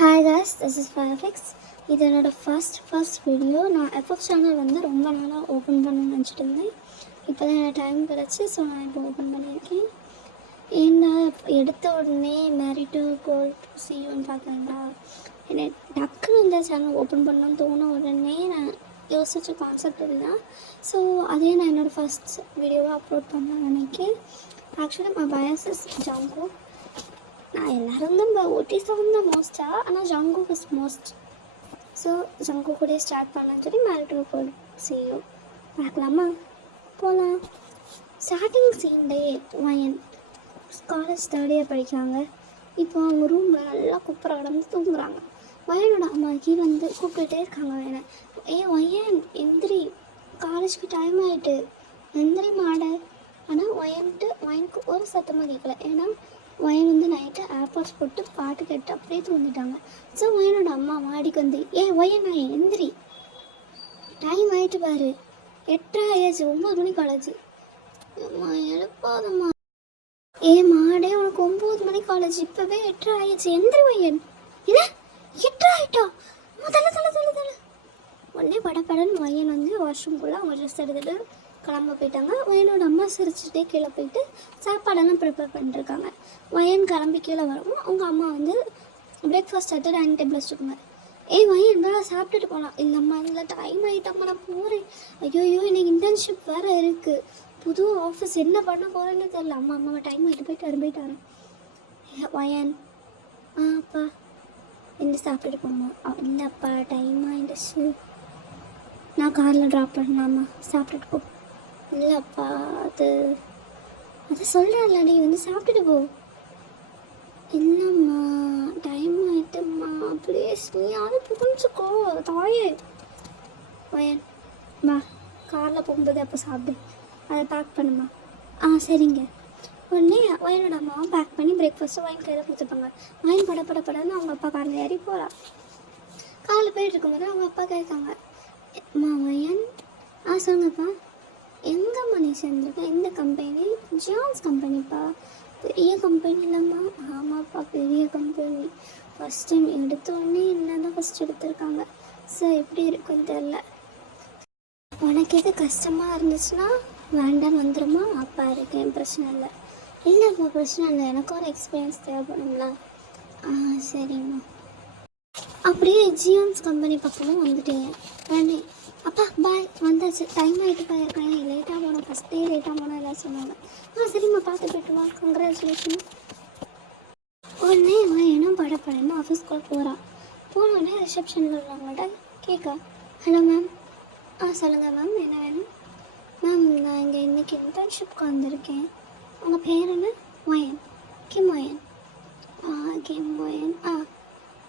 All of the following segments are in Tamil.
Hi guys, this is Firefix. இது என்னோடய ஃபர்ஸ்ட் வீடியோ. நான் எஃப்எஃப் சேனல் வந்து ரொம்ப நாளாக ஓப்பன் பண்ணணும்னு நினச்சிட்டு இருந்தேன். இப்போ தான் எனக்கு டைம் கிடச்சி, ஸோ நான் இப்போ ஓப்பன் பண்ணியிருக்கேன். ஏன்னா எடுத்த உடனே மேரிட் டு கோல் டு சியூன்னு பார்க்குறேன்டா, எனக்கு டக்குன்னு இந்த சேனல் ஓப்பன் பண்ணணும்னு தோண உடனே நான் யோசிச்ச கான்செப்ட் இதுதான். ஸோ அதே நான் என்னோடய ஃபர்ஸ்ட் வீடியோவாக அப்லோட் பண்ணலாம்னு நினைக்கிறேன். Actually my bias is Jungkook. நான் எல்லோரும் தான் ஒட்டி சாங் தான் மோஸ்ட்டாக, ஆனால் Jungkook is most. So Jungkook கூட ஸ்டார்ட் பண்ணலான்னு சொல்லி மேரிட் டு கோல் சியூ பார்க்கலாமா? போகலாம். ஸ்டார்டிங் சீன்லேயே வயன் காலேஜ் தேர்ட் இயர் படிக்கிறாங்க. இப்போ அவங்க ரூமில் நல்லா குப்புற கடந்து தூங்குறாங்க. வயனோட அம்மாக்கி வந்து கூப்பிட்டுட்டே இருக்காங்க வயனை, வயன் எந்திரி, காலேஜுக்கு டைம் ஆகிட்டு, எந்திரி மாட. ஆனால் வயனுக்கு ஒரு சத்தமாக கேட்கல. ஏன்னா வயன் வந்து நைட்டு ஏர்பாட்ஸ் போட்டு பாட்டு கேட்டு அப்படியே தூங்கிட்டாங்க. ஸோ வயனோட அம்மா மாடிக்கு வந்து, வயன் நான் எந்திரி, டைம் ஆகிட்டு பாரு, 8 ஆயாச்சு, 9 மணி காலேஜ், எழுப்பாதம்மா. மாடே, உனக்கு 9 மணி காலேஜ், இப்போவே 8 ஆயிடுச்சு, எந்திரி வயன். என்ன 8 ஆகிட்டா? தலை உடனே படப்படன்னு வயன் வந்து வாஷ்ரூம்குள்ளே அவங்க ட்ரெஸ் எடுத்துகிட்டு கிளம்ப போயிட்டாங்க. வயனோட அம்மா சிரிச்சுட்டே கீழே போயிட்டு சாப்பாடெல்லாம் ப்ரிப்பேர் பண்ணிட்டுருக்காங்க. வயன் கிளம்பி கீழே வரவும் அவங்க அம்மா வந்து பிரேக்ஃபாஸ்ட் எடுத்து டைனிங் டேபிள் வச்சுருக்காங்க. வயன் தான் சாப்பிட்டுட்டு போகலாம். இல்லைம்மா இல்லை டைம் ஆகிட்டாம்மா, நான் போகிறேன். ஐயோ எனக்கு இன்டர்ன்ஷிப் வேறு இருக்குது, புது ஆஃபீஸ், என்ன பண்ண போகிறேன்னு தெரியல. அம்மாவை டைம் ஆகிட்டு போயிட்டாரு. வயன் அப்பா என்ன சாப்பிட்டுட்டு போகணுமா? இல்லைப்பா டைம் ஆகிடுச்சு, நான் காரில் ட்ராப் பண்ணலாமா, சாப்பிட்டுட்டு போ. இல்லைப்பா அது சொல்கிறல்ல, நீ வந்து சாப்பிட்டுட்டு போ. இல்லைம்மா டைம் ஆகிட்டும்மா, ப்ளீஸ் நீயாவது புரிஞ்சுக்கோ தாயே. வயன் வா, காரில் போகும்போது அப்போ சாப்பிடு, அதை பேக் பண்ணுமா? சரிங்க. உடனே வயனோட அம்மாவும் பேக் பண்ணி பிரேக்ஃபாஸ்ட்டு வயன் கையில் கொடுத்துருப்பாங்க. வயன் படப்படன்னு அவங்க அப்பா காரில் ஏறி போகிறா. காரில் போயிட்டு இருக்கும்போது அவங்க அப்பா கேட்காங்க, வயன் சொல்லுங்கப்பா, எங்கம்மா நீ சேர்ந்துருக்கேன், எந்த கம்பெனி? ஜியான்ஸ் கம்பெனிப்பா. பெரிய கம்பெனி இல்லைம்மா? ஆமாப்பா பெரிய கம்பெனி, ஃபஸ்ட் டைம் எடுத்தோடனே என்ன தான் ஃபஸ்ட் எடுத்திருக்காங்க. சார் எப்படி இருக்குன்னு தெரில, உனக்கு எது கஷ்டமாக இருந்துச்சுன்னா வேண்டாம் வந்துடுமா? அப்பா இருக்கேன், பிரச்சனை இல்லை. இல்லைப்பா பிரச்சனை இல்லை, எனக்கும் ஒரு எக்ஸ்பீரியன்ஸ் தேவைப்படுங்களா? சரிம்மா. அப்படியே ஜியான்ஸ் கம்பெனி பக்கமும் வந்துட்டேங்க. உடனே அப்பா பாய் வந்தாச்சு, டைம் ஆகிட்டு போயிருக்கேன், லேட்டாக போனோம், ஃபஸ்ட் டே லேட்டாக போனோம் எல்லாம் சொன்னாங்க. சரிம்மா பார்த்து போய்ட்டு வா, கங்க்ராச்சுலேஷன். உடனே ஏன்னா படப்படன்னு ஆஃபீஸ்க்குள்ளே போகிறான். போனோடனே ரிசப்ஷனில் உள்ளவங்கள்ட்ட கேட்கா, ஹலோ மேம். சொல்லுங்கள் மேம், என்ன வேணும்? மேம் நான் இங்கே இன்றைக்கி இன்டர்ன்ஷிப்க்கு வந்திருக்கேன். உங்கள் பேர் என்ன? வயன், கிம் வயன். கிம் வயன்.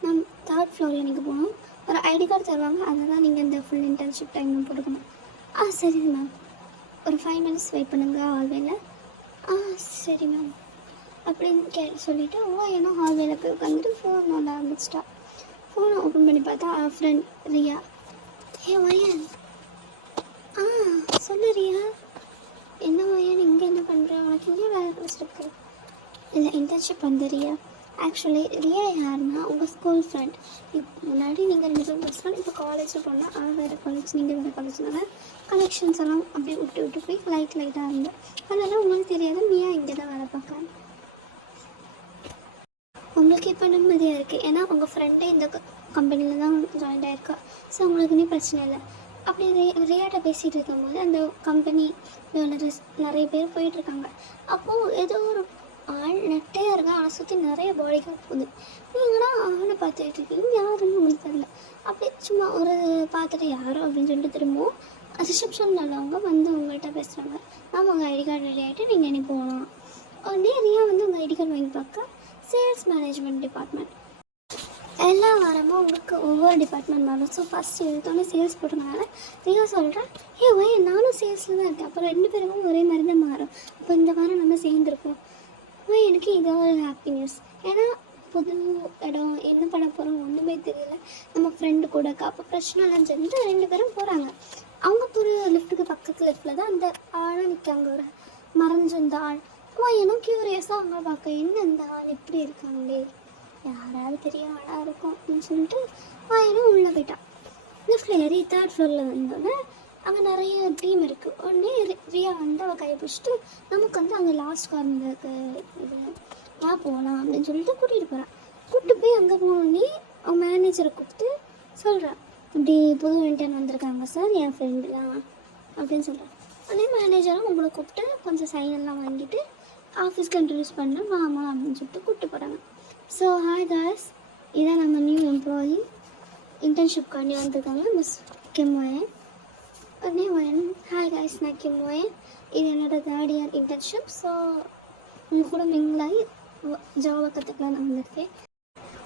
மேம் 3rd ஃப்ளோரில் நீங்கள் போகணும், ஒரு ஐடி கார்டு தருவாங்க, அதை தான் நீங்கள் இந்த ஃபுல் இன்டர்ன்ஷிப் டைம் போட்டுக்கணும். சரி மேம், ஒரு 5 minutes வெயிட் பண்ணுங்க ஹால்வேல. சரி மேம் அப்படின்னு சொல்லிவிட்டு ஏன்னா ஹால்வேல போய் உட்காந்துட்டு ஃபோன் நோண்ட ஆரம்பிச்சிட்டா. ஃபோனை ஓப்பன் பண்ணி பார்த்தா ஃப்ரெண்ட் ரியா. வயன். சொல்லு ரியா. என்ன வயன் இங்கே என்ன பண்ணுற, உனக்கு இங்கே வேலை கிடச்சிருக்கு? இல்லை இன்டர்ன்ஷிப் வந்து ரியா. ஆக்சுவலி ரியா யாருன்னா உங்கள் ஸ்கூல் ஃப்ரெண்ட். முன்னாடி நீங்கள் 2 பேரும் பேசலாம், இப்போ காலேஜில் போனால் வேறு காலேஜ், நீங்கள் வேறு காலேஜ்னால கனெக்ஷன்ஸ் எல்லாம் அப்படியே விட்டு போய் லைட்டாக இருந்தேன். அதனால் உங்களுக்கு தெரியாது மியா இங்கே தான் வேலை பார்க்குறேன். உங்களுக்கு இப்போ நிம்மதியாக இருக்குது, ஏன்னா உங்கள் ஃப்ரெண்டே இந்த கம்பெனியில் தான் ஜாயின் ஆகிருக்கா. ஸோ உங்களுக்கு இன்னும் பிரச்சனை இல்லை. அப்படி ரியாட்ட பேசிகிட்டு இருக்கும்போது அந்த கம்பெனி நிறைய பேர் போயிட்டுருக்காங்க. அப்போது ஏதோ ஒரு ஆள் நெட்டையாக இருக்கா, ஆனால் சுற்றி நிறைய பாடி கார்டு போகுது. நீங்களாம் ஆளை பார்த்துட்டு இருக்கீங்க, யாருன்னு உங்களுக்கு தெரியல. அப்படியே சும்மா ஒரு பார்த்துட்டு யாரோ அப்படின்னு சொல்லிட்டு திரும்பவும் ரிசப்ஷனில் உள்ளவங்க வந்து உங்கள்கிட்ட பேசுகிறாங்க. உங்கள் ஐடி கார்டு ரெடி ஆகிட்டு நீங்கள் இனி போகலாம். உடனே ரியா வந்து உங்கள் ஐடி கார்டு வாங்கி பார்க்க சேல்ஸ் மேனேஜ்மெண்ட் டிபார்ட்மெண்ட். எல்லா வாரமும் உங்களுக்கு ஒவ்வொரு டிபார்ட்மெண்ட் மாறும். ஸோ ஃபஸ்ட் எடுத்தோடனே சேல்ஸ் போட்டதுனால ரியா சொல்கிறேன், வயன் நானும் சேல்ஸில் தான் இருக்கேன், அப்போ 2 பேருக்கும் ஒரே மாதிரி தான் மாறும். இப்போ இந்த வாரம் நம்ம சேர்ந்துருக்கோம். எனக்கு இதாக ஒரு ஹாப்பி நியூஸ், ஏன்னா புது இடம், என்ன பண்ண போகிறோம் ஒன்றுமே தெரியல. நம்ம ஃப்ரெண்டு கூட அப்போ பிரச்சனை இல்லைன்னு சொல்லிட்டு 2 பேரும் போகிறாங்க. அவங்க போகிற லிஃப்ட்டுக்கு பக்கத்து லிஃப்ட்டில் தான் அந்த ஆளாக நிற்காங்க, ஒரு மறைஞ்சிருந்த ஆள். எனக்கு க்யூரியஸாக அவங்க பார்க்க, என்ன இந்த ஆள் எப்படி இருக்காங்களே யாராவது பெரிய ஆளாக இருக்கும் அப்படின்னு சொல்லிட்டு வயனும் உள்ளே போயிட்டான். லிஃப்டில் ஏறி 3rd ஃப்ளோரில் வந்தோடனே அங்கே நிறைய டீம் இருக்குது. உடனே ரியா வந்து அவள் கையை பிடிச்சிட்டு நமக்கு வந்து அங்கே லாஸ்ட் கார்னருக்கு இது வா போகலாம் அப்படின்னு சொல்லிட்டு கூட்டிகிட்டு போகிறான். கூப்பிட்டு போய் அங்கே போனோடனே அவன் மேனேஜரை கூப்பிட்டு சொல்கிறான், இப்படி புது இன்டர்ன் வந்திருக்காங்க சார், என் ஃப்ரெண்டு தான் அப்படின்னு சொல்கிறான். உடனே மேனேஜரும் உங்களை கூப்பிட்டு கொஞ்சம் சைனெல்லாம் வாங்கிட்டு ஆஃபீஸ்க்கு இன்ட்ரடியூஸ் பண்ண வாமா அப்படின்னு சொல்லிட்டு கூப்பிட்டு போகிறாங்க. ஸோ ஹாய் காய்ஸ், இதான் நம்ம நியூ எம்ப்ளாயி, இன்டர்ன்ஷிப்காண்டி வந்திருக்காங்க, மிஸ் கிம் வயன். உடனே வயன், ஹாய் காய்ஸ், நான் கிம் வயன், இது என்னோடய 3rd இயர் இன்டர்ன்ஷிப். ஸோ உங்கள் கூட மிங்கிளாகி ஜாபை கற்றுக்கலாம் நான் வந்திருக்கேன்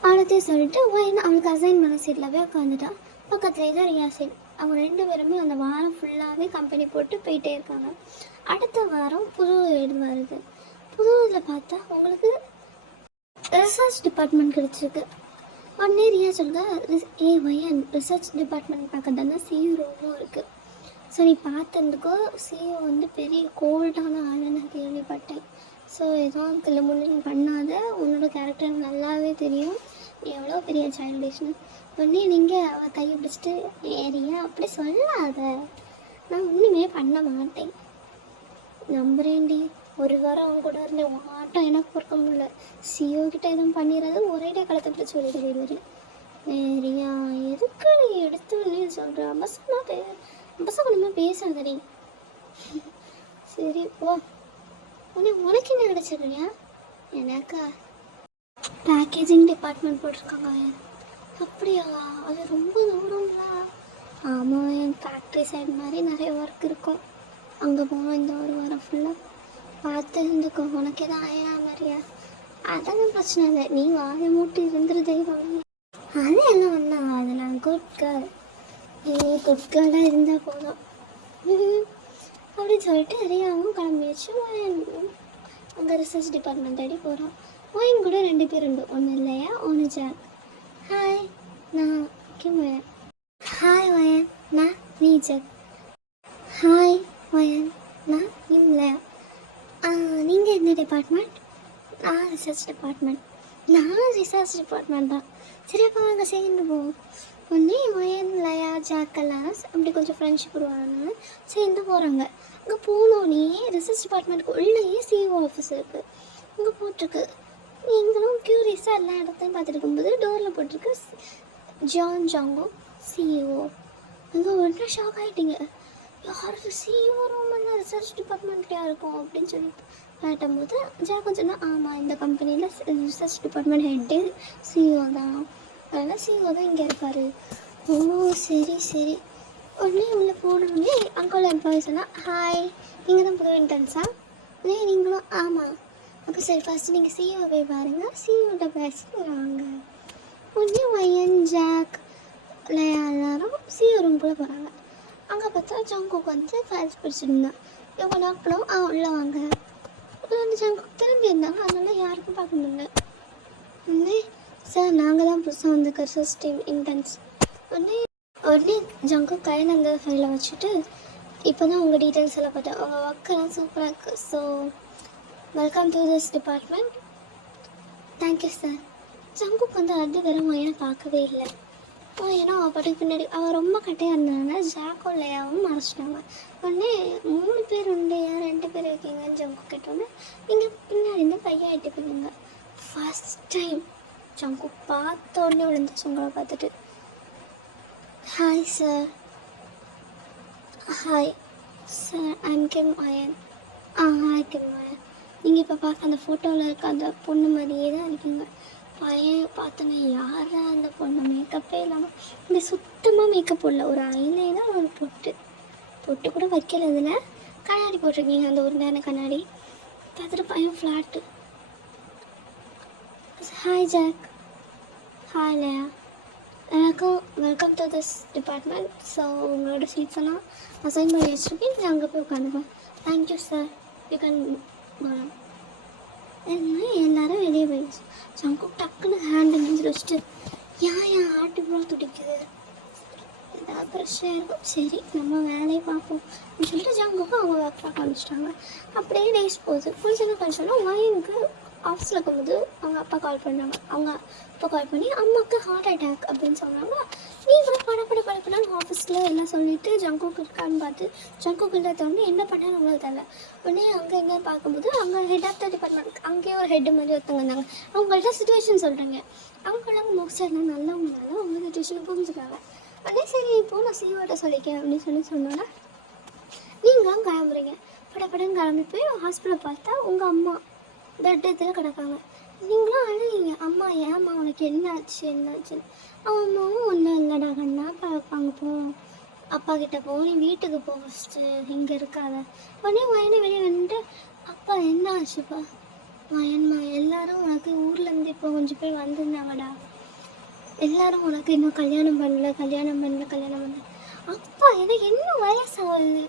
அடுத்தே சொல்லிட்டு வயன் அவனுக்கு அசைன் பண்ண சீட்டில் போய் உட்காந்துட்டான். பக்கத்துலேயே தான் ரியா சீட். அவங்க 2 பேருமே அந்த வாரம் ஃபுல்லாகவே கம்பெனி போட்டு போயிட்டே இருக்காங்க. அடுத்த வாரம் புது இது வருது. புது இதில் பார்த்தா உங்களுக்கு ரிசர்ச் டிபார்ட்மெண்ட் கிடச்சிருக்கு. உடனே ரியா சொல்லுங்க, வயன் ரிசர்ச் டிபார்ட்மெண்ட் பார்க்க தானே சிஇஓ ரூமும் இருக்குது. ஸோ நீ பார்த்துருந்துக்கோ, சிஇஓ வந்து பெரிய கோல்டான ஆளுன்னு நான் கேள்விப்பட்டேன். ஸோ எதுவும் கிளை முன்னு பண்ணாத, உன்னோட கேரக்டர் எனக்கு நல்லாவே தெரியும், நீ எவ்வளோ பெரிய சைல்டிஷ்னு. உடனே நீங்கள் அவள் கையை பிடிச்சிட்டு ஏரியா அப்படி சொல்லாத, நான் ஒன்றுமே பண்ண மாட்டேன், நம்புறேன்டி. ஒரு வாரம் அவன் கூட இருந்தேன், ஆட்டம் எனக்கு பொறுக்க முடியல. சிஓ கிட்ட எதுவும் பண்ணிடுறது ஒரேடே களத்தை பிடிச்சி சொல்லிடுறது. ரியா எதுக்கு நீ எடுத்துன்னு சொல்கிற, அபசகமாக பேசாதடி. சரி போ. உனக்கு என்ன கிடச்சிருக்கியா? எனக்கா பேக்கேஜிங் டிபார்ட்மெண்ட் போட்டிருக்காங்க. அப்படியா? அது ரொம்ப தூரங்களா? ஆமாம், என் ஃபேக்ட்ரி சைடு மாதிரி நிறைய ஒர்க் இருக்கும், அங்கே போவோம் இந்த ஒரு வாரம் ஃபுல்லாக. பார்த்து இருந்துக்கோ, உனக்கு எதாவது ஆயா மாதிரியா? அதெல்லாம் பிரச்சனை இல்லை, நீ வாயை மூட்டு இருந்துரு தெய்வம். அது என்ன பண்ணா, அது நான் குட் கேர்ள், நீ குட் கேர்ளாக இருந்தால் போதும் அப்படின்னு சொல்லிட்டு ரியாவும் கிளம்பி வச்சு அங்கே ரிசர்ச் டிபார்ட்மெண்ட் தேடி போகிறோம். வயன் கூட 2 பேர் உண்டு, ஒன்று இல்லையா, ஒன்று ஜாக். ஹாய், நான் கிம் வயன். ஹாய் வயன், நான் நீ ஜாக். ஹாய் வயன், நான் இல்லையா. நீங்கள் என்ன டிபார்ட்மெண்ட்? நான் ரிசர்ச் டிபார்ட்மெண்ட். நானும் ரிசர்ச் டிபார்ட்மெண்ட் தான். சரி அப்போ அங்கே சேர்ந்து போவோம். ஒன்றே வயன், லயா, ஜாக் எல்லாரும் அப்படி கொஞ்சம் ஃப்ரெண்ட்ஷிப் உருவானால சேர்ந்து போகிறாங்க. அங்கே போனோடனே ரிசர்ச் டிபார்ட்மெண்ட்டுக்கு உள்ளேயே சிஇஓ ஆஃபீஸ் இருக்குது. அங்கே போட்டிருக்கு. நீங்களும் க்யூரியஸாக எல்லா இடத்தையும் பார்த்துட்டு இருக்கும்போது டோரில் போட்டிருக்கு ஜான் ஜாங்கோ சிஇஓ. அங்கே உடனே ஷாக் ஆகிட்டீங்க, யார் சிஇஓ ரூம்னா ரிசர்ச் டிபார்ட்மெண்ட்லையாக இருக்கும் அப்படின்னு சொல்லிட்டு கேட்டபோது ஜாக் கொஞ்சம், ஆமாம் இந்த கம்பெனியில் ரிசர்ச் டிபார்ட்மெண்ட் ஹெட்டு சிஇஓ தான், அதனால் சிஇஓ தான் இங்கே இருப்பார். ஓ சரி சரி. உடனே உள்ளே போனோடனே அங்கே உள்ள எம்ப்ளாயிஸ் சொன்னால், ஹாய் நீங்கள் தான் புது இன்டர்ன்ஸா? நீங்களும் ஆமாம். அப்போ சரி ஃபஸ்ட்டு நீங்கள் சிஇஓ போய் பாருங்கள், சிஇஓட்ட பேசிட்டு வாங்க. உடனே வயன், ஜாக், லயா எல்லாரும் சிஇஓ ரூம்குள்ளே போகிறாங்க. அங்கே பார்த்தா ஜங்குக்கு வந்து ஃபைல்ஸ் பிடிச்சிருந்தான். இவங்க லாக் பண்ணவும் உள்ளே வாங்க. வந்து ஜங்குக்கு திரும்பி இருந்தாங்க, அதனால யாருக்கும் பார்க்க முடியல. உடனே சார் நாங்கள் தான் புதுசாக வந்து ரிசர்ச் டீம் இன்டர்ன்ஸ். உடனே ஜங்கு கையில் அந்த ஃபைலை வச்சுட்டு, இப்போ தான் உங்கள் டீட்டெயில்ஸ் எல்லாம் பார்த்தேன், உங்கள் ஒர்க்கெல்லாம் சூப்பராக இருக்குது. So welcome to this department. Thank you sir. ஜங்குக்கு வந்து அது வெறும் வயனை பார்க்கவே இல்லை. ஏன்னா அவள் பாட்டுக்கு பின்னாடி அவள் ரொம்ப கட்டையாக இருந்ததுனால ஜாக்கும் லேயாவும் மறைச்சிட்டாங்க. உடனே 3 பேர் உண்டு, ஏன் 2 பேர் இருக்கீங்கன்னு ஜங்கு கேட்டோன்னே நீங்கள் பின்னாடி இருந்து கையாயிட்டு போனீங்க. ஃபஸ்ட் டைம் ஜங்கு பார்த்த உடனே விழுந்துச்சு உங்களை பார்த்துட்டு. Hi sir. Hi sir, I'm Kim Wayan. Hi Kim Wayan. நீங்கள் இப்போ பார்க்க அந்த ஃபோட்டோவில் இருக்க அந்த பொண்ணு மாதிரியே தான் இருக்கீங்க. பையன் பார்த்தோன்னே யாரா அந்த பொண்ணு, மேக்கப்பே இல்லாமல், இங்கே சுத்தமாக மேக்கப் போடல, ஒரு ஐலைனர் ஒரு பொட்டு கூட வைக்கல. இதில் கண்ணாடி போட்டிருக்கீங்க, அந்த ஒரு நேரம் கண்ணாடி பார்த்துட்டு பையன் ஃப்ளாட்டு. Hi jack. ஹாய் லயா. எனக்கும் welcome to this department. So உங்களோட சீட்ஸ் எல்லாம் அசைன் பண்ணி வச்சுருக்கேன், நீங்கள் அங்கே போய் உட்காந்துப்பேன். தேங்க்யூ சார், யூ கேன் போகலாம். எல்லாரும் வெளியே போயிடுச்சு. ஜங்கு டக்குன்னு ஹேண்டு நெஞ்சு வச்சுட்டு, ஏன் ஆட்டு ப்ரோ துடிக்குது, ஏதாவது பிரச்சனையாக இருக்கும், சரி நம்ம வேலையை பார்ப்போம் அப்படின்னு சொல்லிட்டு ஜங்குக்கும் அவங்க ஒர்க் பார்க்க ஆரம்பிச்சிட்டாங்க. அப்படியே டேஸ் போகுது. கொஞ்சம் சொன்னால் வயனுக்கு ஆஃபீஸில் இருக்கும்போது அவங்க அப்பா கால் பண்ணாங்க. அவங்க அப்பா கால் பண்ணி அம்மாவுக்கு ஹார்ட் அட்டாக் அப்படின்னு சொன்னாங்க. நீங்களும் படப்படன்னு ஆஃபீஸில் எல்லாம் சொல்லிவிட்டு ஜங்குக் இருக்கான்னு பார்த்து ஜங்குக்கிட்ட வந்து என்ன பண்ணாலும் உங்களுக்கு தெரியல. உடனே அங்கே எங்கேயும் பார்க்கும்போது அங்கே ஹெட் ஆஃப் த டிபார்ட்மெண்ட் அங்கேயே ஒரு ஹெட் மாதிரி ஒருத்தவங்க இருந்தாங்க. அவங்கள்ட்ட சுச்சுவேஷன் சொல்கிறீங்க. அவங்களாம் மோஸ்ட்டாக எல்லாம் நல்லவங்கனால அவங்க சுச்சுவேஷனை புரிஞ்சுக்காங்க. உடனே சரி இப்போது நான் சிஓட்ட சொல்லிக்கேன் அப்படின்னு சொன்னோன்னா நீங்களும் கிளம்புறீங்க. படப்படன்னு கிளம்பி போய் ஹாஸ்பிட்டலில் பார்த்தா உங்கள் அம்மா பெட் இதில் கிடக்காங்க. நீங்களும் அழுவீங்க, அம்மா ஏம்மா உனக்கு என்னாச்சுன்னு. அவன் அம்மாவும் ஒன்றும் இல்லைடா கண்ணா பார்ப்பாங்க போ, அப்பா கிட்டே போ, நீ வீட்டுக்கு போ ஃபஸ்ட்டு, இங்கே இருக்காத. உடனே வயனை வெளியே வந்துட்டு அப்பா என்ன ஆச்சுப்பா? வயன்மா எல்லோரும் உனக்கு ஊர்லேருந்து இப்போ கொஞ்சம் பேர் வந்திருந்தாங்கடா, எல்லோரும் உனக்கு இன்னும் கல்யாணம் பண்ணல. அப்பா எனக்கு என்ன வயசாகுது?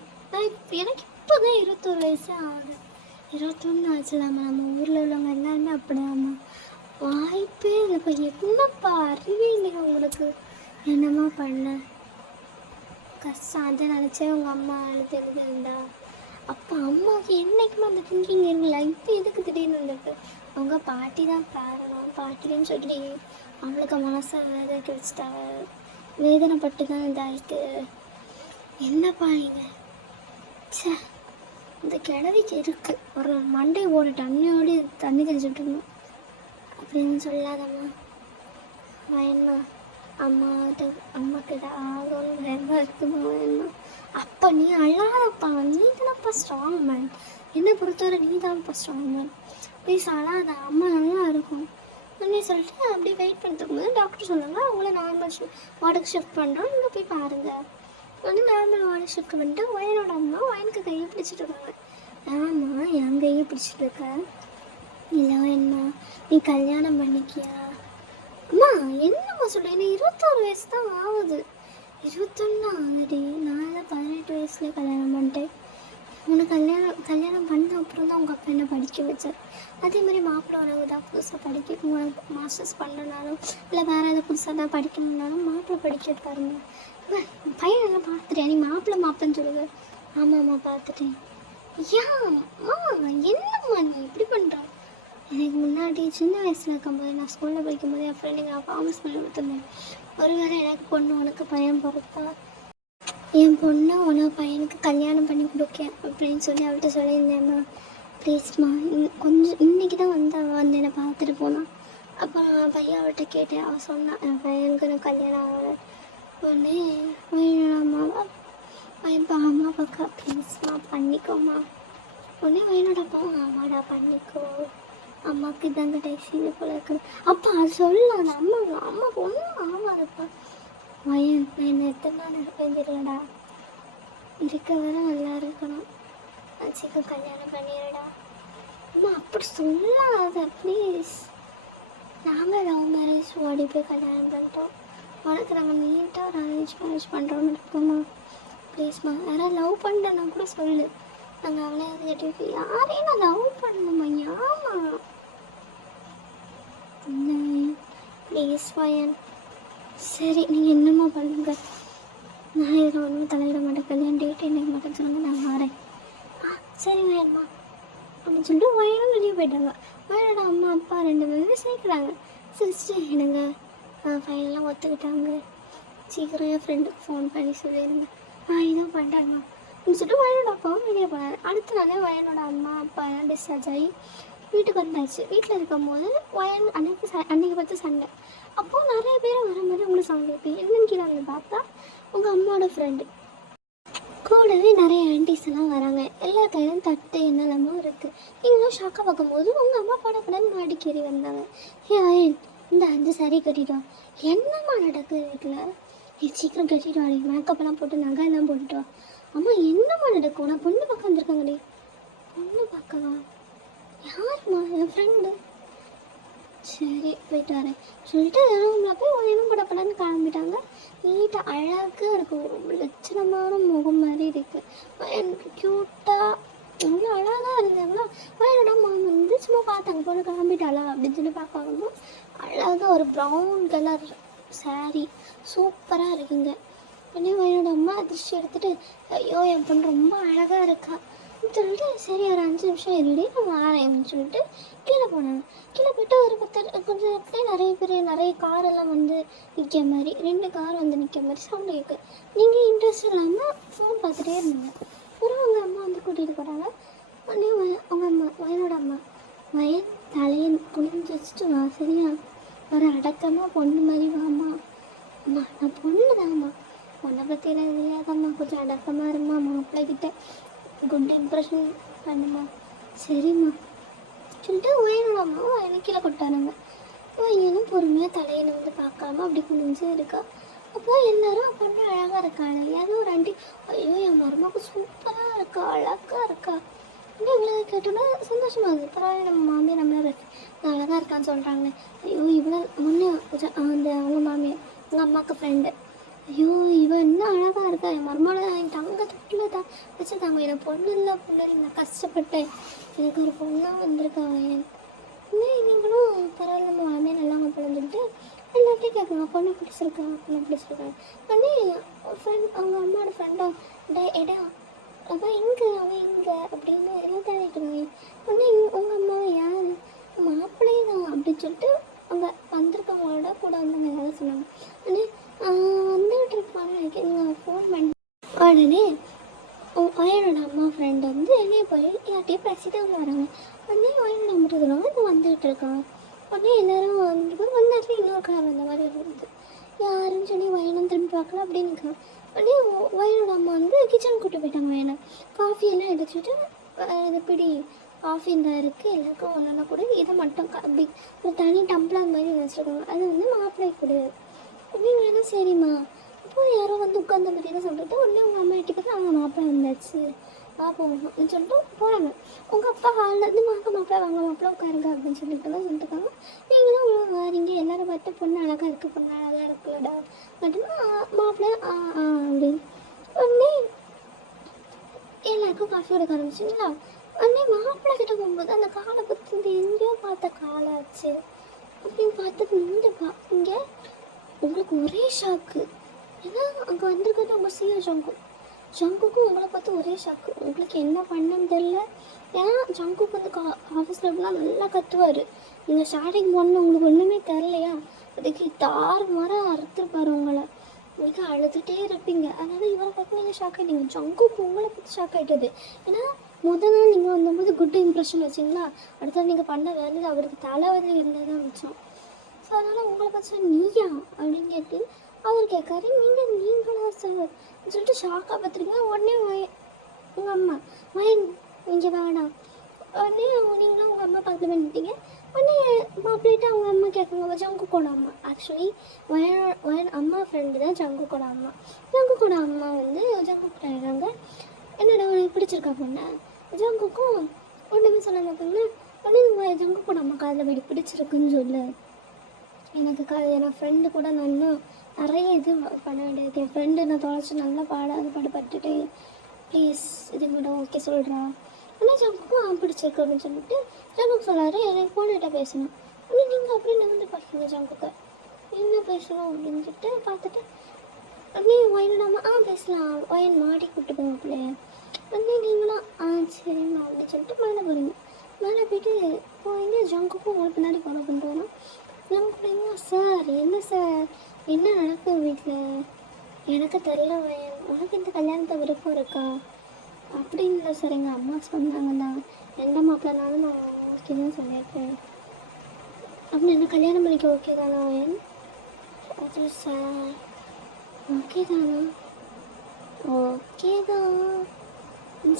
எனக்கு இப்போ தான் 21 வயசு ஆகுது. 21 ஆச்சுலாமா. நம்ம ஊரில் உள்ளவங்க எல்லாருமே அப்படியாம்மா. வாய்ப்பே இல்லைப்பா. என்னப்பா அறிவே இல்லைங்க உங்களுக்கு. என்னம்மா பண்ண கஷ்டம் அதை நினச்சே உங்கள் அம்மா அழுதுண்டா. அப்போ அம்மாவுக்கு என்றைக்குமே அந்த திங்கிங் இருக்குல்ல, இப்போ எதுக்கு திடீர்னு வந்துருக்கு? அவங்க பாட்டி தான் காரணம். பாட்டின்னு சொல்லி அவங்களுக்கு மனசை வேதனைக்கு வச்சுட்டாங்க. வேதனைப்பட்டு தான் இதாகிட்டு. என்னப்பா நீங்கள் சே, இந்த கிழவிக்கு இருக்குது ஒரு மண்டை ஓட தண்ணியோடு தண்ணி தெளிச்சுட்ருந்தோம் அப்படின்னு சொல்லாதம்மா. வயன்மா அம்மாக்கிட்ட ஆகணும் பயமாக இருக்குமா வயன்மா. அப்போ நீ அழாதப்பா, நீ தானப்பா ஸ்ட்ராங் மேன். என்னை பொறுத்தவரை நீ தான்ப்பா ஸ்ட்ராங் மேன். ப்ளீஸ் அழாத, அம்மா நல்லா இருக்கும் அப்படின்னு சொல்லிட்டு அப்படியே வெயிட் பண்ணிட்டு போது டாக்டர் சொன்னாங்க அவங்கள நார்மல் வார்டுக்கு ஷிஃப்ட் பண்ணுறோம், இங்கே போய் பாருங்கள். வந்து நார்மல் வார்டு ஷிஃப்ட் பண்ணிட்டு வயனோட அம்மா வயனுக்கு கையை பிடிச்சிட்டு இருக்காங்க. ஆமாம் என் கையை பிடிச்சிட்டு இருக்க. இல்லை என்ன நீ கல்யாணம் பண்ணிக்கியா? அம்மா என்னம்மா சொல்கிறேன், என்ன 21 வயசு தான் ஆகுது. 21 ஆகுது. நான் 18 வயசுலேயே கல்யாணம் பண்ணிட்டேன். உனக்கு கல்யாணம் பண்ண அப்புறம் தான் உங்கள் அப்பா என்ன படிக்க வச்சார். அதே மாதிரி மாப்பிள்ளை உனக்கு தான் புதுசாக படிக்க மாஸ்டர்ஸ் பண்ணனாலும் இல்லை வேறு எதாவது புதுசாக தான் படிக்கணுன்னாலும் மாப்பிள்ளை படிக்க வைப்பாருங்க. பையனெல்லாம் பார்த்துட்டேன். நீ மாப்பிள்ளைன்னு சொல்லுங்க. ஆமாம்மா பார்த்துட்டேன். ஏன்ம்மா என்னம்மா நீ இப்படி பண்ணுற? எனக்கு முன்னாடி சின்ன வயசில் இருக்கும்போது நான் ஸ்கூலில் படிக்கும்போது என் ஃப்ரெண்டுங்க நான் ப்ராமிஸ் பண்ணி கொடுத்துருந்தேன். ஒருவேளை எனக்கு பொண்ணு உனக்கு பையன் பிறப்பா, என் பொண்ணை உனக்கு பையனுக்கு கல்யாணம் பண்ணி கொடுக்கேன் அப்படின்னு சொல்லி அவள்கிட்ட சொல்லியிருந்தேம்மா. ப்ளீஸ்மா கொஞ்சம் இன்றைக்கி தான் வந்து என்னை பார்த்துட்டு போனான். அப்போ நான் பையன் அவள்கிட்ட கேட்டேன். அவள் சொன்னான் என் பையனுக்கு எனக்கு கல்யாணம் ஆகலை. உடனே அம்மாவா இப்போ அம்மா அப்பாக்கா ப்ளீஸ்மா பண்ணிக்கோமா. உடனே வயனோட அப்பாவும் ஆமாடா பண்ணிக்கோ, அம்மாவுக்கு இதான் கடைசி இது போல இருக்குது. அப்பா அது சொல்லலாம் அந்த அம்மாவுக்கு ஒன்றும் ஆகாதுப்பா. வயன் என்ன எத்தனை நாள் இருப்பேன் தெரியலடா, இருக்க வர நல்லா இருக்கணும், சீக்கிரம் கல்யாணம் பண்ணிடுடா. அம்மா அப்படி சொல்லாத ப்ளீஸ். நாங்கள் லவ் மேரேஜ் ஓடி போய் கல்யாணம் பண்ணிட்டோம். உனக்கு நாங்கள் நீட்டாக ஒரு அரேஞ்ச் மேரேஜ் பண்ணுறோன்னு இருக்கோம்மா. ப்ளீஸ்மா யாராவது லவ் பண்ணுறேன்னா கூட சொல்லு, நாங்கள் அவளே அது கட்டி யாரையும் நான் லவ் பண்ணணும்மா. ஏமா ப்ளீஸ் வயன். சரி நீங்கள் என்னம்மா பண்ணுங்க, நான் இதில் ஒன்றும் தலையிட மாட்டேன். கல்யாணம் டேட் என்னைக்கு மட்டும் சொல்லுங்கள், நான் வரேன். சரி வயன்மா அப்படின்னு சொல்லிட்டு வயனும் வெளியே போயிட்டாங்க. வயனோட அம்மா அப்பா 2 பேரும் சேர்க்குறாங்க. சிரிச்சிட்டு என்னங்க ஃபைனலாக ஒத்துக்கிட்டாங்க, சீக்கிரம் என் ஃப்ரெண்டுக்கு ஃபோன் பண்ணி சொல்லிடுங்க, இதுவும் பண்ணிட்டாங்கம்மா அப்படின்னு சொல்லிட்டு வயனோட அப்பாவும் வெளியே போனார். அடுத்த நாளே வயனோட அம்மா அப்பா எல்லாம் டிஸ்சார்ஜ் ஆகி வீட்டுக்கு வந்தாச்சு. வீட்டில் இருக்கும்போது வயன் அன்னைக்கு பார்த்து சண்டை. அப்போது நிறைய பேர் வரும்போது உங்களுக்கு சவுண்ட் வைப்பீங்க. என்னன்னு கீழே பார்த்தா உங்கள் அம்மாவோட ஃப்ரெண்டு கூடவே நிறைய ஆன்டிஸ் எல்லாம் வராங்க. எல்லா கையிலும் தட்டு என்னெல்லாமோ இருக்குது. நீங்களும் ஷாக்காக பார்க்கும்போது உங்கள் அம்மா படப்படன்னு மாடிக்கேறி வந்தாங்க. ஏன் இந்த 5 சாரி கட்டிட்டோம், என்னம்மா நடக்குது வீட்டில்? சீக்கிரம் கட்டிட்டோம், அன்றைக்கி மேக்கப்லாம் போட்டு நகை எல்லாம் போட்டுட்டோம். அம்மா என்னம்மா நடக்கும்? நான் பொண்ணு பார்க்க வந்திருக்காங்கடி. பொண்ணு பார்க்கவா? யாரும்மா? என் ஃப்ரெண்டு. சரி போயிட்டு வரேன் சொல்லிட்டு ரூமில் போய் ஒன்றும் படப்படன்னு கிளம்பிட்டாங்க. நீட்டாக அழகாக இருக்கும், ரொம்ப லட்சணமான முகம் மாதிரி இருக்குது. எனக்கு க்யூட்டாக அவ்வளோ அழகாக இருந்தாங்களா. என்னோட மாமா வந்து சும்மா பார்த்தாங்க, பொண்ணு கிளம்பிட்டாளா அப்படின்னு சொல்லி பார்க்காம அழகாக ஒரு ப்ரௌன் கலர் சாரீ சூப்பராக இருக்குங்க. உடனே என்னோட அம்மா அதிர்ச்சி எடுத்துகிட்டு ஐயோ என் பொண்ணு ரொம்ப அழகாக இருக்கா, சொல்லிட்டு சரி ஒரு 5 நிமிஷம் இருடி நான் வரேன் அப்படின்னு சொல்லிட்டு கீழே போனாங்க. கீழே போய்ட்டு ஒரு 10 கொஞ்சம் இடத்துல நிறைய காரெல்லாம் வந்து நிற்க மாதிரி 2 கார் வந்து நிற்க மாதிரி சவுண்டு கேட்கு. நீங்கள் இன்ட்ரெஸ்ட் இல்லாமல் ஃபோன் பார்த்துட்டே இருந்தாங்க. அப்புறம் அவங்க அம்மா வந்து கூட்டிகிட்டு போகிறாங்க. உடனே அவங்க அம்மா வயனோட அம்மா வயன் தலையை குனிஞ்சு வச்சுட்டு வா சரியா, ஒரு அடக்கமாக பொண்ணு மாதிரி வாம்மா. அம்மா நான் பொண்ணு தான்ம்மா, பொண்ணை பற்றி எல்லாம் தெரியாதம்மா, கொஞ்சம் அடக்கமாக இருமா, மாப்பிள்ளைகிட்ட குட் இம்ப்ரெஷன் பண்ணுமா. சரிம்மா சொல்லிட்டு வயனோட அம்மாவும் வயனை கீழே கொட்டானுங்க. வயனும் பொறுமையாக தலையை வந்து பார்க்காம அப்படி குனிஞ்சு இருக்கா. அப்போ எல்லாரும் பொண்ணு அழகாக இருக்காள். ஏதோ ஒரு ஆண்டி ஐயோ என் மருமக்கு சூப்பராக இருக்கா, அழகாக இருக்கா அப்படின்னு இவ்வளோ கேட்டோன்னா சந்தோஷமாக இருக்குது. பரவாயில்ல நம்ம மாமியார் நம்மள அழகாக இருக்கான்னு சொல்கிறாங்களே. ஐயோ இவ்வளோ முன்னே அந்த அவங்க மாமியார் எங்கள் அம்மாவுக்கு ஃப்ரெண்டு, ஐயோ இவன் இன்னும் அழகாக இருக்கா, என் மருமகளை என் தங்க தொட்டில் தான் வச்சுருக்காங்க, எனக்கு பொண்ணு இல்லை நான் கஷ்டப்பட்டேன், எனக்கு ஒரு பொண்ணாக வந்திருக்கா என் இன்னும் நீங்களும் பரவாயில்ல நம்ம மாமியார் நல்லா பொண்ணுன்னு சொல்லிட்டு எல்லாத்தையும் கேட்குங்க, பொண்ணு பிடிச்சிருக்காங்க. உடனே ஃப்ரெண்ட் அவங்க அம்மாவோட ஃப்ரெண்டோ எடா அவன் எங்கே அப்படின்னு எல்லாம் தேடிட்டுருங்க. உடனே உங்கள் அம்மாவை யார் மாப்பிள்ளையே தான் அப்படின்னு சொல்லிட்டு அவங்க வந்திருக்கவங்களோட கூட வந்து எல்லாரும் சொன்னாங்க. உடனே வந்துகிட்டு இருப்பான்னு நினைக்கிறேன். நீங்கள் ஃபோன் பண்ணி உடனே வயனோட அம்மா ஃப்ரெண்டு வந்து என்னைய போய் யார்ட்டையும் பேசிட்டு அவங்க வராங்க. உடனே வயனோட அம்மா சொல்லுவாங்க இப்போ வந்துகிட்டு இருக்காங்க. உடனே எல்லோரும் வந்துட்டு வந்த இடத்துல இன்னொரு கார் வந்த மாதிரி இருந்தது. யாருன்னு சொல்லி வயனும் திரும்பி பார்க்கல அப்படின்னு இருக்காங்க. உடனே வயனோட அம்மா வந்து கிச்சன் கூட்டு போயிட்டாங்க. வயனை காஃபியெல்லாம் எடுத்துகிட்டு இது பிடி காஃபி இந்த இருக்குது எல்லாருக்கும் ஒன்றா கூட இதை மட்டும் ஒரு தனி டம்ப்ளர் மாதிரி வச்சுருக்காங்க, அது வந்து மாப்பிள்ளை கொடு அப்படின்னு. வேணா சரிம்மா. அப்போது யாரோ வந்து உட்காந்த மாதிரி தான் சொல்லிட்டு உடனே உங்கள் அம்மா எட்டி பார்த்து அவங்க மாப்பிள்ளை வந்தாச்சு அப்படின்னு சொல்லிட்டு போகிறாங்க. உங்கள் அப்பா ஹாலிலேருந்து மாப்பிள்ளை உட்காருங்க அப்படின்னு சொல்லிட்டுலாம் சொல்லிட்டுருக்காங்க. நீங்கள் தான் இவ்வளோ வாரீங்க, எல்லோரும் பார்த்து பொண்ணு அழகாக இருக்குது, பொண்ணு அழகாக இருக்குல்லடா அப்படின்னா மாப்பிள்ளை அப்படின்னு. உடனே எல்லாருக்கும் காஃபி கொடுக்க ஆரம்பிச்சிங்களா. உடனே மாப்பிள்ளை கிட்ட போகும்போது அந்த காலை பற்றி இந்த எங்கேயோ பார்த்த காலாச்சு அப்படின்னு பார்த்துட்டு நின்று இங்கே உங்களுக்கு ஒரே ஷாக்கு. ஏன்னா அங்கே வந்திருக்கிறது உங்கள் சிஓ ஜங்குக்கும் உங்களை பார்த்து ஒரே ஷாக்கு. உங்களுக்கு என்ன பண்ணன்னு தெரில. ஏன்னா ஜங்குக்கு வந்து ஆஃபீஸில் எப்படின்னா நல்லா கத்துவார். நீங்கள் ஸ்டார்டிங் போன உங்களுக்கு ஒன்றுமே தெரிலையா, அதுக்கு தாறுமாறாக அறுத்துருப்பார் உங்களை. உங்களுக்கு அழுதுகிட்டே இருப்பீங்க. அதனால் இவரை பார்த்து நீங்கள் ஷாக் ஆகிட்டீங்க. ஜங்குக்கு உங்களை பார்த்து ஷாக் ஆகிட்டது. ஏன்னா முதல் நாள் நீங்கள் வந்தபோது குட் இம்ப்ரெஷன் வச்சிங்களா, அடுத்த நாள் நீங்கள் பண்ண வேலையில் அவருக்கு தலைவலி இருந்தது தான் மிச்சம். ஸோ அதனால் உங்களை பார்த்து நீயா அப்படின்னு கேட்டு அவர் கேட்காரு. நீங்களா சார் சொல்லிட்டு ஷாக்காக பார்த்துருங்க. உடனே உங்கள் அம்மா வயன் இங்கே வேணாம். உடனே நீங்களும் உங்கள் அம்மா பார்த்து பண்ணிட்டீங்க. உடனே மாப்பிள்ளைட்டு அவங்க அம்மா கேட்குங்க ஜங்குக்கோட அம்மா. ஆக்சுவலி வயன் அம்மா ஃப்ரெண்டு தான் ஜங்குக்கோட அம்மா. ஜங்குக்கோட அம்மா வந்து ஜங்குக்கு கேட்குறாங்க, என்னடா உனக்கு பிடிச்சிருக்கா பொண்ணு. ஜங்குக்கும் ஒன்றுமே சொல்ல மாட்டாங்க. உடனே ஜங்குக்கோட அம்மா காதில் போய் பிடிச்சிருக்குன்னு சொல்லு. எனக்கு என் ஃப்ரெண்டு கூட நான் இன்னும் நிறைய இது பண்ண வேண்டியது. என் ஃப்ரெண்டு நான் தொலைச்சி நல்லா பாடுபட்டுட்டு ப்ளீஸ் இது கூட ஓகே சொல்கிறேன். ஆனால் ஜங்குக்கும் பிடிச்சிருக்கு அப்படின்னு சொல்லிட்டு ஜங்குக்கு சொல்லாரு எனக்கு ஃபோன்கிட்ட பேசணும். ஆனால் நீங்கள் அப்படின்னு வந்து பார்க்கணும் ஜங்குக்கு என்ன பேசணும் அப்படின்னு சொல்லிட்டு பார்த்துட்டு உடனே வயனோட பேசலாம் வயன் மாடி கூப்பிட்டு போங்க பிள்ளைய. உடனே நீங்களும் சரிம்மா அப்படின்னு சொல்லிட்டு மேலே போகிறீங்க. மேலே போயிட்டு போயிங்க ஜங்குக்கும் உங்களை பின்னாடி ஃபாலோ பண்ணிட்டு வரோம். ஜங்குக்கு சார் என்ன சார் என்ன நடக்கும் வீட்டில் எனக்கு தெரில வயன், உனக்கு இந்த கல்யாணத்தை விருப்பம் இருக்கா அப்படின்னு இல்லை சார். எங்கள் அம்மா சொன்னாங்க தான் எந்த மாப்பிள்ளனாலும் நான் ஓகே தான் சொல்லியிருக்கேன் அப்படின்னு. என்ன கல்யாணம் பண்ணிக்க ஓகே தானா வயன். அது சார் ஓகே தானா ஓகே தான்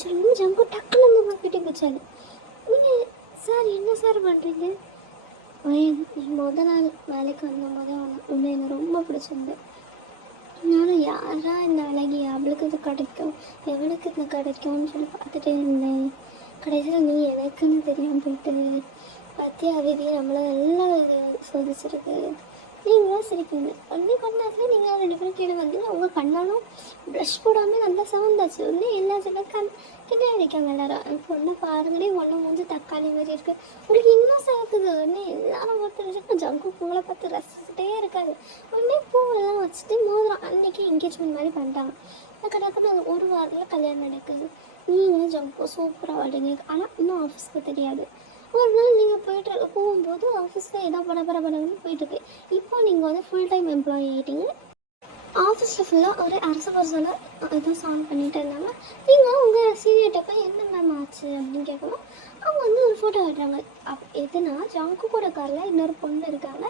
சொல்லி ஜங்கு டக்குன்னு அந்த மார்க்கிட்டே போச்சாரு. நீங்கள் சார் என்ன சார் பண்ணுறீங்க வயன். முதல் நாள் வேலைக்கு வந்தபோது உன்னை எனக்கு ரொம்ப பிடிச்சிருந்தேன். நானும் யாரா இந்த அழகி அவளுக்கு இது கிடைக்கும் எவனுக்கு இது கிடைக்கும்னு சொல்லி பார்த்துட்டே இருந்தேன். கடைசியில் நீ எனக்குன்னு தெரியாமல் போயிட்டு பற்றி விதி நம்மளை நல்லா சோதிச்சிருக்கு. நீங்களும் சிரிப்பீங்க. ஒன்றே கொண்டாத்துல நீங்கள் 2 பேரும் கீழே வந்தீங்க. உங்கள் கண்ணாலும் ப்ரஷ் போடாமல் நல்லா சவுண்டாச்சு. ஒன்றே எல்லா சில கிட்டே அடிக்காங்க எல்லாரும். பொண்ணை பாருங்களே ஒன்றை மூஞ்சி தக்காளி மாதிரி இருக்குது. உங்களுக்கு இன்னும் சேர்க்குது. உடனே எல்லாரும் ஒருத்தர் ஜங்கு உங்களை பார்த்து ரசிச்சுட்டே இருக்காது. உடனே பூவெல்லாம் வச்சுட்டு மோதிரம் அன்றைக்கி என்கேஜ்மெண்ட் மாதிரி பண்ணிட்டாங்க. டக்குன்னு 1 வாரத்தில் கல்யாணம் நடக்குது. நீங்களும் ஜங்கு சூப்பராக வாடுங்க. ஆனால் இன்னும் ஆஃபீஸ்க்கு தெரியாது. ஒரு நாள் நீங்கள் போகும்போது ஆஃபீஸில் ஏதோ படன்னு போயிட்டுருக்கு. இப்போ நீங்கள் வந்து ஃபுல் டைம் எம்ப்ளாயி ஆகிட்டீங்க. ஆஃபீஸில் ஃபுல்லாக ஒரு அரச பரசலாக ஏதோ சாங் பண்ணிகிட்டு இருந்தாங்க. நீங்கள் உங்கள் சீனியர்கிட்ட போய் என்ன மேம் ஆச்சு அப்படின்னு கேட்கணும். அவங்க வந்து ஒரு ஃபோட்டோ காட்டுறாங்க. எதுனா ஜங்குக்கோட காரில் இன்னொரு பொண்ணு இருக்காங்க.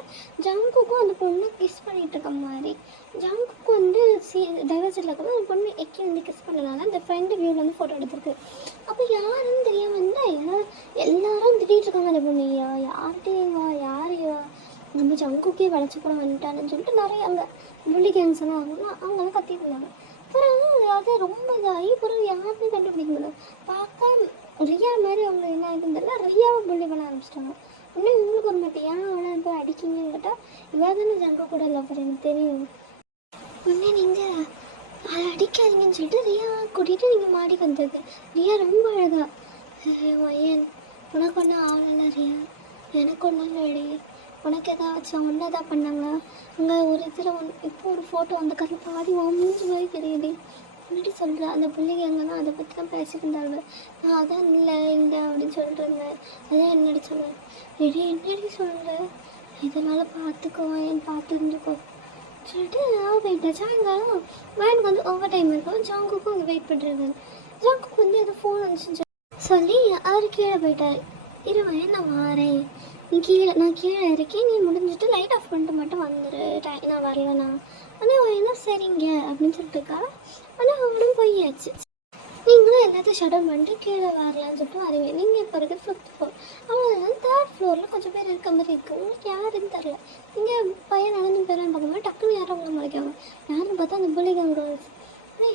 ஜங்குக்கும் அந்த பொண்ணு கிஸ் பண்ணிகிட்டு இருக்க மாதிரி. ஜங்குக்கு வந்து டைவர்ஸில் இருக்கும்போது அந்த பொண்ணு எக்கி வந்து கிஸ் பண்ணனால அந்த ஃப்ரெண்டு வியூவில் வந்து ஃபோட்டோ எடுத்திருக்கு. அப்போ யாருன்னு தெரியாமல் இருந்தால் எல்லாரும் திட்டிகிட்டு இருக்காங்க. அந்த பொண்ணு யார்கிட்டையும் வா யாரையா நம்ம ஜங்குக்கே வளைச்சி கூட வந்துட்டான்னு சொல்லிட்டு நிறைய அங்கே புள்ளி கேங்ஸ் எல்லாம் அவங்களாம் கத்திட்டு இருந்தாங்க. அப்புறம் அதை ரொம்ப இதாகி அப்புறம் யாருமே கண்டுபிடிக்க முடியல. பார்க்க ரியா மாதிரி அவங்க என்ன ஆகுதுன்னு தெரியல, ரியாவை புள்ளி பண்ண ஆரம்பிச்சிட்டாங்க. இன்னும் இவங்களுக்கு ஒரு மட்டும் ஏன் அவளை போய் அடிக்கிங்கன்னு கேட்டால் இவா தானே ஜங்கு கூட இல்லை எனக்கு தெரியும். உடனே நீங்கள் அதை அடிக்காதீங்கன்னு சொல்லிட்டு ரியா கூட்டிகிட்டு நீங்கள் மாடி வந்தது. ரியா ரொம்ப அழகா ஐயன் உனக்கு ஒன்றும் ஆகலை ரியா, எனக்கு ஒன்றும் இல்லடி, உனக்கு ஏதாச்சும் ஒன்று தான் பண்ணாங்க அங்கே ஒரு இதில் இப்போ ஒரு ஃபோட்டோ அந்த கதை பாதி மூஞ்சி மாதிரி தெரியுது முன்னாடி சொல்கிறேன். அந்த பிள்ளைங்க எங்கன்னா அதை பற்றி தான் பேசிட்டு இருந்தாங்க. நான் அதான் இல்லை அப்படின்னு சொல்லிட்டு இருந்தேன். அதான் என்னடி சொல்கிறேன். என்னடி சொல்கிறேன், இதனால் பார்த்துக்குவேன் பார்த்து இருந்துக்கோ சொல்லிட்டு போயிட்டேன். சாயங்காலம் வேனுக்கு வந்து ஓவர் டைம் இருக்கும். ஜாங்குக்கும் அங்கே வெயிட் பண்ணுறாங்க. ஜாங்குக்கு வந்து ஏதோ ஃபோன் வந்துச்சு சொல்லி அவர் கீழே போயிட்டார். இருவேன் நான் வாரேன், நான் கீழே இருக்கேன், நீ முடிஞ்சிட்டு லைட் ஆஃப் பண்ணிட்டு மட்டும் வந்துடு, நான் வரலண்ணா. ஆனால் என்ன சரிங்க அப்படின்னு சொல்லிட்டு இருக்கா. ஆனால் அவளும் போயாச்சு. நீங்களும் எல்லாத்தையும் ஷடவுன் பண்ணிட்டு கீழே வரலான்னு சொல்லிட்டு வரீங்க. நீங்கள் இப்போ இருக்கிற 5th ஃப்ளோர், அவ்வளோதான் 3rd ஃப்ளோரில் கொஞ்சம் பேர் இருக்க மாதிரி இருக்குது. உங்களுக்கு யாருன்னு தெரில. நீங்கள் பையன் நடந்து போயிடலான்னு பார்க்கும்போது டக்குன்னு யாரும் அவங்க முளைக்காங்க. யாருன்னு பார்த்தா அந்த புள்ளிgang கேர்ள்ஸ்.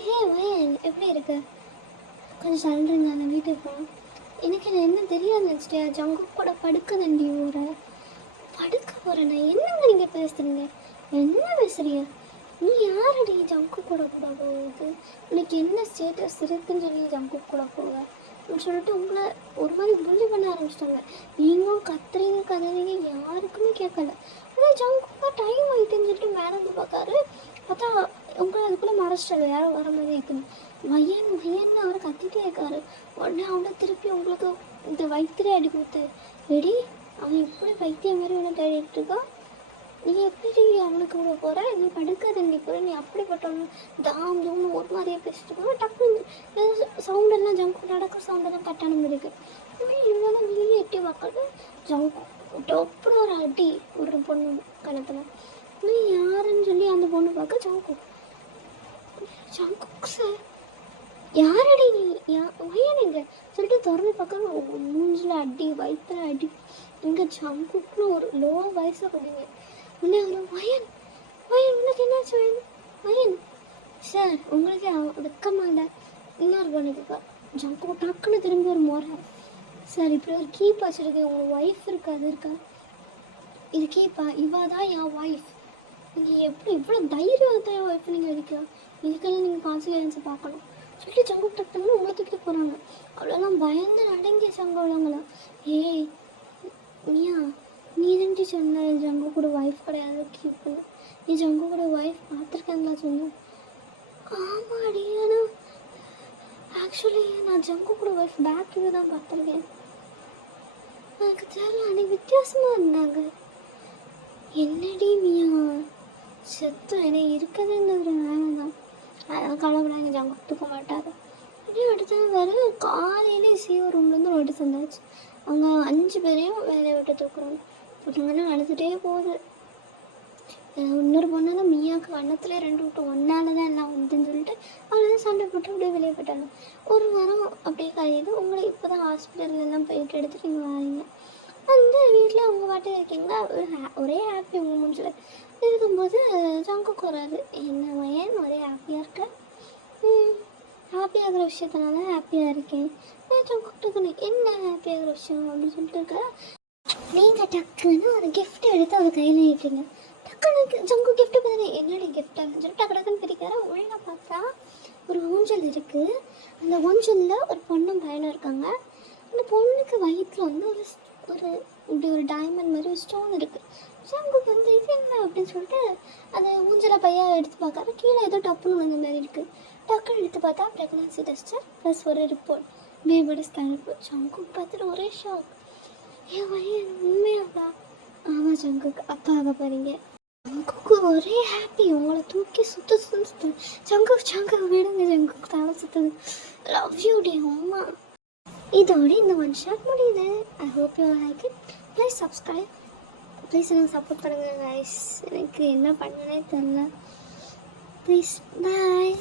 ஹே வயன் எப்படி இருக்கு, கொஞ்சம் சொல்கிறீங்க அந்த வீட்டுக்கு போகணும். எனக்கு என்ன தெரியாது நினச்சிட்டியா, ஜங்கு கூட படுக்க தண்டி ஊரை படுக்க போகிறேண்ணா. என்னங்க நீங்கள் பேசுகிறீங்க, என்ன பேசுகிறீங்க, நீ யாரடி ஜங்கு கூட போகுது, உனக்கு என்ன ஸ்டேட்டஸ் இருக்குன்னு சொல்லி ஜங்கு கூட போக அப்படின்னு சொல்லிட்டு உங்களை ஒரு மாதிரி புள்ளி பண்ண ஆரம்பிச்சிட்டாங்க. நீங்களும் கத்துறீங்க யாருக்குமே கேட்கல. ஆனால் ஜங்குக்கா டைம் ஆகிட்டுன்னு சொல்லிட்டு மேலே வந்து பார்க்காரு. பார்த்தா உங்களை அதுக்குள்ளே மறைச்சிட்டாரு யாரும் வர மாதிரி இருக்குன்னு. வயன்னு அவர் கத்திட்டே இருக்காரு. உடனே அவனை திருப்பி உங்களுக்கு இந்த வைத்தியரே அடி கொடுத்து ரெடி அவன் எப்படி வைத்தியம் மாதிரி ஒன்று தேடிட்டு இருக்கா, நீ எப்படி அவனுக்கு விட போகிற, நீ படுக்க தண்டி போகிற, நீ அப்படிப்பட்டவனு தாம் தூம்னு ஒரு மாதிரியே பேசிட்டு இருக்கா. டக்குன்னு சவுண்டெல்லாம் ஜங்கு நடக்கிற சவுண்டெல்லாம் கட்டான மாதிரி இருக்குது. இவங்கெல்லாம் வெளியே எட்டி பார்க்கறது ஜங்கு டொப்புன்னு ஒரு அடி ஒரு பொண்ணு கணத்தில். நீ யாருன்னு சொல்லி அந்த பொண்ணு பார்க்க ஜங்கு சார் யாரடி நீ வயனுங்க சொல்லிட்டு திறந்து பார்க்க மூஞ்சில் அடி வயிற்றுல அடி. இங்கே ஜங்குக்குன்னு ஒரு லோ வயசில் கொடுங்க. உடனே அவர் வயன் உனக்கு என்னாச்சு வயன் சார் உங்களுக்கு வெக்கமாண்ட இன்னொரு பொண்ணுக்கு ஜங்கு டக்குன்னு திரும்பி ஒரு முறை சார் இப்படி ஒரு கீப் வச்சுருக்கு, உங்கள் ஒய்ஃப் இருக்கு அது இருக்கா, இது கீப்பா, இவா தான் என் ஒய்ஃப், நீங்கள் எப்படி இவ்வளோ தைரியம் தான் என் ஒய்ஃப் நீங்கள் அடிக்கலாம், இதுக்கெல்லாம் நீங்கள் கான்சிக்வன்ஸை பார்க்கணும் சொல்லிட்டு ஜங்கு டக்குன்னு உங்களை தூக்கிட்டு போகிறாங்க. அவ்வளோலாம் பயந்து நடங்கிய சங்கவங்களாம். ஏய் மியா நீ தான்டி சொன்ன ஜங்கு கூட ஒய்ஃப் கிடையாது கீப்பு, நீ ஜங்கு கூட ஒய்ஃப் பார்த்துருக்கேங்களா சொன்னேன். ஆமாடி ஆனால் ஆக்சுவலி நான் ஜங்கு கூட ஒய்ஃப் பேக் வியூ தான் பார்த்துருக்கேன், எனக்கு தெரியல அன்னைக்கு வித்தியாசமாக இருந்தாங்க. என்னடி மியா செத்தம் என்னை இருக்கதுங்கிறது வேலை தான், அதெல்லாம் கவலைப்படாங்க ஜங்கு தூக்க மாட்டார். அப்படியே அடுத்த வேறு காலையிலே சிஓ ரூம்லேருந்து நோட்டீஸ் வந்தாச்சு, அவங்க 5 பேரையும் வேலையை விட்டு தூக்குறாங்க. ஒருத்தவங்கன்னா அழுதுகிட்டே போகுது. இன்னொரு பொண்ணால் மியாவுக்கு வண்ணத்தில் 2 விட்டு ஒன்றால் தான் எல்லாம் வந்துன்னு சொல்லிட்டு அவ்வளோதான் சண்டை போட்டு அப்படியே வெளியே போயிட்டாங்க. ஒரு வாரம் அப்படியே கழியுது. உங்களை இப்போ தான் ஹாஸ்பிட்டல்லாம் போயிட்டு எடுத்துகிட்டு நீங்கள் வரீங்க. அந்த வீட்டில் அவங்க பாட்டு இருக்கீங்களா, ஒரே ஹாப்பி உங்க மூஞ்சில் இருக்கும்போது ஜங்குக்கு வராது. என்ன வயன் ஒரே ஹாப்பியாக இருக்க, ஹாப்பியாகிற விஷயத்தினால ஹாப்பியாக இருக்கேன். ஜங்குக்கு என்ன ஹாப்பியாகிற விஷயம் அப்படின்னு சொல்லிட்டு இருக்க. நீங்கள் டக்குன்னு ஒரு கிஃப்ட் எடுத்து அவர் கையில் நீட்டுங்க. டக்குன்னு ஜங்கு கிஃப்ட்டு பார்த்தா என்னடி கிஃப்ட் அப்படின்னு சொல்லிட்டு டக்கு டக்குன்னு பிரிக்கிற. ஒழுங்காக பார்த்தா ஒரு ஊஞ்சல் இருக்குது. அந்த ஊஞ்சலில் ஒரு பொண்ணும் பையனும் இருக்காங்க. அந்த பொண்ணுக்கு வயிற்றில் வந்து ஒரு இப்படி ஒரு டைமண்ட் மாதிரி ஒரு ஸ்டோன் இருக்குது. ஜங்குக்கு வந்து இது என்ன அப்படின்னு சொல்லிட்டு அந்த ஊஞ்சலை பையா எடுத்து பார்க்காரு. கீழே ஏதோ டப்புன்னு அந்த மாதிரி இருக்குது. டக்குன்னு எடுத்து பார்த்தா ப்ரெக்னன்சி டெஸ்டர் ப்ளஸ் ஒரு ரிப்போர்ட், பேபியோட ஸ்கேன் ரிப்போர்ட். ஜங்குக்கு பார்த்துட்டு ஒரே ஷாக். என் பையன் உண்மையாகா? ஆமாம் ஜங்குக்கு அப்பா ஆக போகிறீங்க. ஜங்குக்கு ஒரே ஹாப்பி. உங்களை தூக்கி சுற்று. ஜங்குக்கு விடுங்க, ஜங்குக்கு தலை சுற்றுது. லவ் யூ டி அம்மா. இதோட இந்த ஒன் ஷாட் முடியுது. I hope you like it. Please subscribe. Please எனக்கு சப்போர்ட் பண்ணுங்கள் கைஸ். எனக்கு என்ன பண்ணனே தெரில. ப்ளீஸ் பாய்.